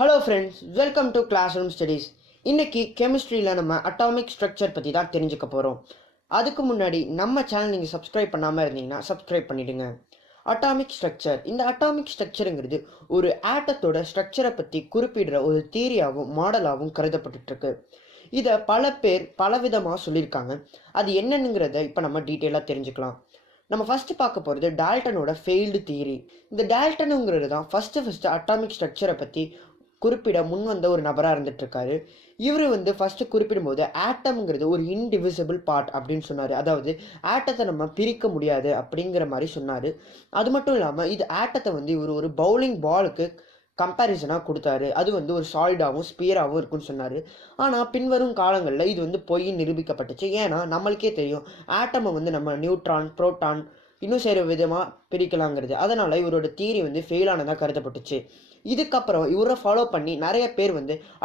Hello friends, welcome to class room studies. இன்னைக்கு கெமிஸ்ட்ரியில் நம்ம அட்டாமிக் ஸ்ட்ரக்சர் பற்றி தான் தெரிஞ்சுக்க போகிறோம். அதுக்கு முன்னாடி நம்ம சேனல் நீங்கள் சப்ஸ்கிரைப் பண்ணாமல் இருந்தீங்கன்னா சப்ஸ்கிரைப் பண்ணிவிடுங்க. அட்டாமிக் ஸ்ட்ரக்சர், இந்த அட்டாமிக் ஸ்ட்ரக்சருங்கிறது ஒரு ஆட்டத்தோட ஸ்ட்ரக்சரை பற்றி குறிப்பிடுற ஒரு தியரியாகவும் மாடலாகவும் கருதப்பட்டுருக்கு. இதை பல பேர் பலவிதமாக சொல்லியிருக்காங்க. அது என்னன்னுங்கிறத இப்போ நம்ம டீட்டெயிலாக தெரிஞ்சுக்கலாம். நம்ம ஃபஸ்ட்டு பார்க்க போகிறது டால்டனோட ஃபெயில்டு தியரி. இந்த டால்டனுங்கிறது தான் ஃபஸ்ட்டு அட்டாமிக் ஸ்ட்ரக்சரை பற்றி குறிப்பிட முன் வந்த ஒரு நபராக இருந்துகிட்ருக்காரு. இவர் ஃபஸ்ட்டு குறிப்பிடும்போது ஆட்டம்ங்கிறது ஒரு இன்டிவிசிபிள் பார்ட் அப்படின்னு சொன்னார். அதாவது ஆட்டத்தை நம்ம பிரிக்க முடியாது அப்படிங்கிற மாதிரி சொன்னார். அது மட்டும் இல்லாமல் இது ஆட்டத்தை இவர் ஒரு பவுலிங் பாலுக்கு கம்பேரிசனாக கொடுத்தாரு. அது ஒரு சாலிடாகவும் ஸ்பியராகவும் இருக்குன்னு சொன்னார். ஆனால் பின்வரும் காலங்களில் இது பொய் நிரூபிக்கப்பட்டுச்சு. ஏன்னா நம்மளுக்கே தெரியும், ஆட்டமை நம்ம நியூட்ரான், புரோட்டான் இன்னும் சேர விதமாக பிரிக்கலாங்கிறது. அதனால் இவரோட தியரி ஃபெயிலானதாக கருதப்பட்டுச்சு. இதுக்கப்புறம் இவரை ஃபாலோ பண்ணி நிறைய பேர்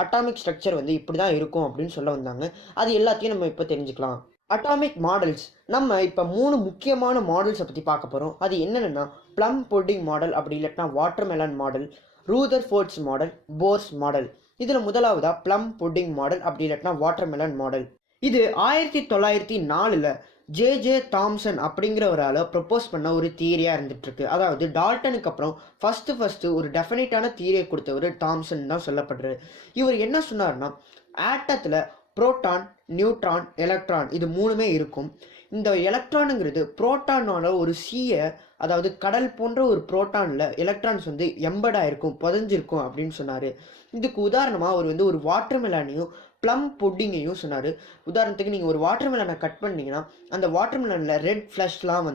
அட்டாமிக் ஸ்ட்ரக்சர் இப்படி தான் இருக்கும் அப்படின்னு சொல்ல வந்தாங்க. அது எல்லாத்தையும் நம்ம இப்போ தெரிஞ்சுக்கலாம். அட்டாமிக் மாடல்ஸ், நம்ம இப்போ 3 முக்கியமான மாடல்ஸை பற்றி பார்க்க போகிறோம். அது என்னென்னா ப்ளம் புட்டிங் மாடல், அப்படி இல்லாட்டினா watermelon model, Rutherford's model, force model. இதில் முதலாவதா ப்ளம் புட்டிங் மாடல், அப்படி இல்லாட்டினா வாட்டர்மெலன் மாடல். இது 1904 J.J. தாம்சன் அப்படிங்கிறவரால் ப்ரப்போஸ் பண்ண ஒரு தியரியாக இருந்துகிட்ருக்கு. அதாவது டால்டனுக்கு அப்புறம் ஃபஸ்ட்டு ஒரு டெஃபினைட்டான தியரியை கொடுத்தவர் தாம்சன் தான் சொல்லப்படுறாரு. இவர் என்ன சொன்னார்னா, ஆட்டத்தில் புரோட்டான், நியூட்ரான், எலக்ட்ரான் இது 3மே இருக்கும். இந்த எலக்ட்ரானுங்கிறது புரோட்டானோட ஒரு சீயை, அதாவது கடல் போன்ற ஒரு புரோட்டானில் எலக்ட்ரான்ஸ் எம்படாக இருக்கும், புதஞ்சிருக்கும் அப்படின்னு சொன்னார். இதுக்கு உதாரணமாக அவர் ஒரு வாட்டர்மெலனையும் ப்ளம் புட்டிங்கையும் சொன்னார். உதாரணத்துக்கு நீங்கள் ஒரு வாட்டர்மெலனை கட் பண்ணிங்கன்னா அந்த வாட்டர்மெலனில் ரெட் ஃப்ளஷ்லாம்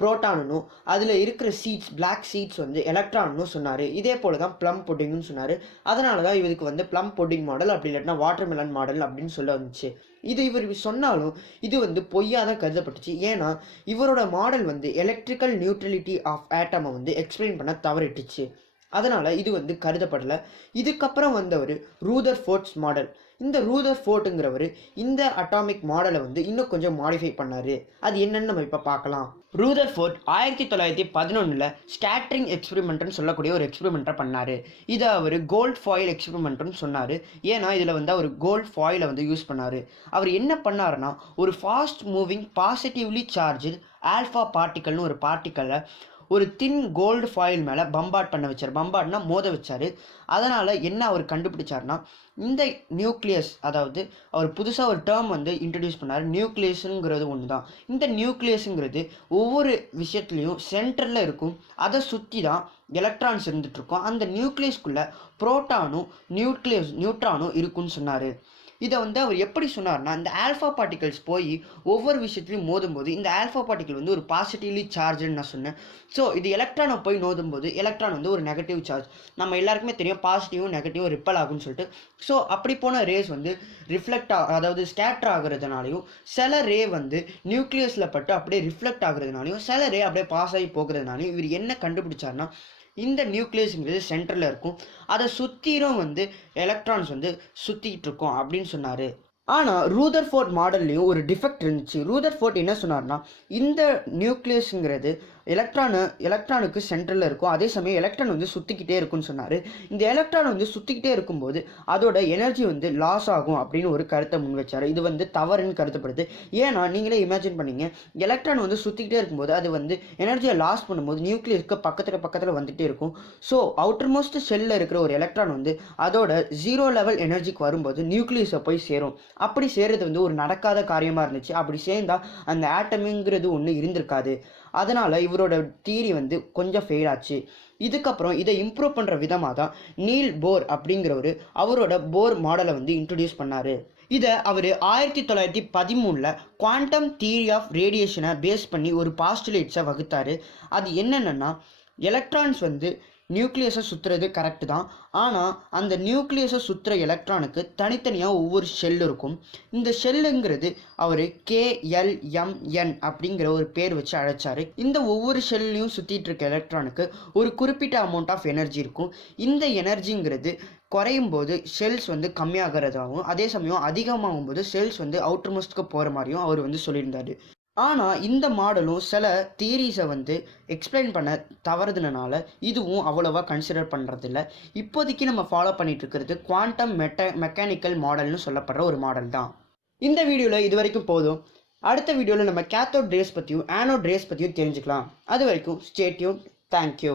புரோட்டானும் அதில் இருக்கிற சீட்ஸ், பிளாக் சீட்ஸ் எலக்ட்ரானும் சொன்னார். இதே போல் தான் ப்ளம் புட்டிங்னு சொன்னார். அதனால தான் இவருக்கு ப்ளம் புட்டிங் மாடல், அப்படி இல்லாட்டினா வாட்டர்மெலன் மாடல் அப்படின்னு சொல்ல வந்துச்சு. இது இவர் சொன்னாலும் இது பொய்யாக தான் கருதப்பட்டுச்சு. ஏன்னா இவரோட மாடல் எலக்ட்ரிக்கல் நியூட்ரலிட்டி ஆஃப் ஆட்டமை எக்ஸ்பிளைன் பண்ண தவறிட்டுச்சு. அதனால் இது கருதப்படலை. இதுக்கப்புறம் வந்தவர் ரூதர்ஃபோர்ட்ஸ் மாடல். இந்த ரூதர்ஃபோர்டுங்கிறவர் இந்த அட்டாமிக் மாடலை இன்னும் கொஞ்சம் மாடிஃபை பண்ணார். அது என்னன்னு நம்ம இப்போ பார்க்கலாம். ரூதர்ஃபோர்ட் 1911 ஸ்கேட்டரிங் எக்ஸ்பெரிமெண்ட்னு சொல்லக்கூடிய ஒரு எக்ஸ்பெரிமெண்ட்டை பண்ணார். இதை அவர் கோல்ட் ஃபாயில் எக்ஸ்பெரிமெண்ட்னு சொன்னார். ஏன்னா இதில் அவர் கோல்ட் ஃபாயிலை யூஸ் பண்ணார். அவர் என்ன பண்ணாருன்னா, ஒரு fast moving positively charge alpha பார்ட்டிக்கல்னு ஒரு பார்ட்டிக்கலை ஒரு தின் கோல்டு ஃபாயில் மேலே பம்பார்ட் பண்ண வச்சார். பம்பார்ட்னா மோத வச்சார். அதனால் என்ன அவர் கண்டுபிடிச்சார்னா, இந்த நியூக்ளியஸ், அதாவது அவர் புதுசாக ஒரு டேர்ம் இன்ட்ரடியூஸ் பண்ணார். நியூக்ளியஸுங்கிறது ஒன்று தான். இந்த நியூக்ளியஸுங்கிறது ஒவ்வொரு விஷயத்துலையும் சென்டரில் இருக்கும். அதை சுற்றி தான் எலக்ட்ரான்ஸ் இருந்துகிட்ருக்கும். அந்த நியூக்ளியஸ்குள்ளே புரோட்டானும் நியூட்ரானும் இருக்குன்னு சொன்னார். இதை அவர் எப்படி சொன்னார்னா, இந்த ஆல்ஃபா பார்ட்டிகல்ஸ் போய் ஒவ்வொரு விஷயத்துலையும் மோதும்போது இந்த ஆல்ஃபா பார்ட்டிகல் ஒரு பாசிட்டிவ்லி சார்ஜுன்னு நான் சொன்னேன். ஸோ இது எலக்ட்ரானை போய் மோதும்போது எலக்ட்ரான் ஒரு நெகட்டிவ் சார்ஜ். நம்ம எல்லாருக்குமே தெரியும், பாசிட்டிவும் நெகட்டிவும் ரிப்பல் ஆகும்னு சொல்லிட்டு. ஸோ அப்படி போன ரேஸ் ரிஃப்ளெக்ட் அதாவது ஸ்கேட்டர் ஆகுறதுனாலையும், சில ரே நியூக்ளியஸில் பட்டு அப்படியே ரிஃப்ளெக்ட் ஆகுறதுனாலையும், சில ரே அப்படியே பாஸ் ஆகி போகிறதுனாலையும் இவர் என்ன கண்டுபிடிச்சார்னா, இந்த நியூக்ளியஸுங்கிறது சென்டரில் இருக்கும், அதை சுற்றிலும் எலக்ட்ரான்ஸ் சுற்றிக்கிட்டு இருக்கும் அப்படின்னு சொன்னார். ஆனால் ரூதர்ஃபோர்ட் மாடல்லையும் ஒரு டிஃபெக்ட் இருந்துச்சு. ரூதர்ஃபோர்ட் என்ன சொன்னார்னா, இந்த நியூக்ளியஸுங்கிறது எலக்ட்ரானுக்கு சென்டரில் இருக்கும், அதே சமயம் எலக்ட்ரான் சுற்றிக்கிட்டே இருக்குன்னு சொன்னார். இந்த எலக்ட்ரான் சுற்றிக்கிட்டே இருக்கும்போது அதோட எனர்ஜி லாஸ் ஆகும் அப்படின்னு ஒரு கருத்தை முன் வச்சார். இது தவறுன்னு கருத்தப்படுது. ஏன்னா நீங்களே இமேஜின் பண்ணிங்க, எலக்ட்ரான் சுற்றிக்கிட்டே இருக்கும்போது அது எனர்ஜியை லாஸ் பண்ணும்போது நியூக்ளியஸ்க்கு பக்கத்தில் வந்துகிட்டே இருக்கும். ஸோ அவுட்டர் மோஸ்ட் ஷெல்லில் இருக்கிற ஒரு எலக்ட்ரான் அதோட 0 லெவல் எனர்ஜிக்கு வரும்போது நியூக்ளியஸை போய் சேரும். அப்படி சேர்றது ஒரு நடக்காத காரியமாக இருந்துச்சு. அப்படி சேர்ந்தால் அந்த ஆட்டமுங்கிறது ஒன்று இருந்திருக்காது. அதனால் இவரோட தியரி கொஞ்சம் ஃபெயில் ஆச்சு. இதுக்கப்புறம் இதை இம்ப்ரூவ் பண்ணுற விதமாக தான் நீல் போர் அப்படிங்கிறவர் அவரோட போர் மாடலை இன்ட்ரடியூஸ் பண்ணார். இதை அவர் 1913 குவாண்டம் தியரி ஆஃப் ரேடியேஷனை பேஸ் பண்ணி ஒரு பாஸ்டுலேட்ஸை வகுத்தார். அது என்னென்னா, எலக்ட்ரான்ஸ் நியூக்ளியஸை சுற்றுறது கரெக்டு தான். ஆனால் அந்த நியூக்ளியஸை சுற்றுற எலக்ட்ரானுக்கு தனித்தனியாக ஒவ்வொரு ஷெல் இருக்கும். இந்த ஷெல்லுங்கிறது அவர் KLMN அப்படிங்கிற ஒரு பேர் வச்சு அழைச்சார். இந்த ஒவ்வொரு ஷெல்லையும் சுற்றிட்டு இருக்க எலக்ட்ரானுக்கு ஒரு குறிப்பிட்ட அமௌண்ட் ஆஃப் எனர்ஜி இருக்கும். இந்த எனர்ஜிங்கிறது குறையும் போது ஷெல்ஸ் கம்மியாகிறதாகவும், அதே சமயம் அதிகமாகும் போது ஷெல்ஸ் அவுட்டர் மோஸ்ட்க்கு போகிற மாதிரியும் அவர் சொல்லியிருந்தார். ஆனால் இந்த மாடலும் சில தியரிஸை வந்து எக்ஸ்பிளைன் பண்ண தவறுதுனால இதுவும் அவ்வளோவா கன்சிடர் பண்ணுறதில்ல. இப்போதைக்கு நம்ம ஃபாலோ பண்ணிட்டு இருக்கிறது குவாண்டம் மெக்கானிக்கல் மாடல்னு சொல்லப்படுற ஒரு மாடல் தான். இந்த வீடியோவில் இது வரைக்கும் போதும். அடுத்த வீடியோவில் நம்ம கேத்தோட் ரேஸ் பற்றியும் ஆனோட் ரேஸ் பற்றியும் தெரிஞ்சுக்கலாம். அது வரைக்கும் ஸ்டே டியூன். தேங்க்யூ.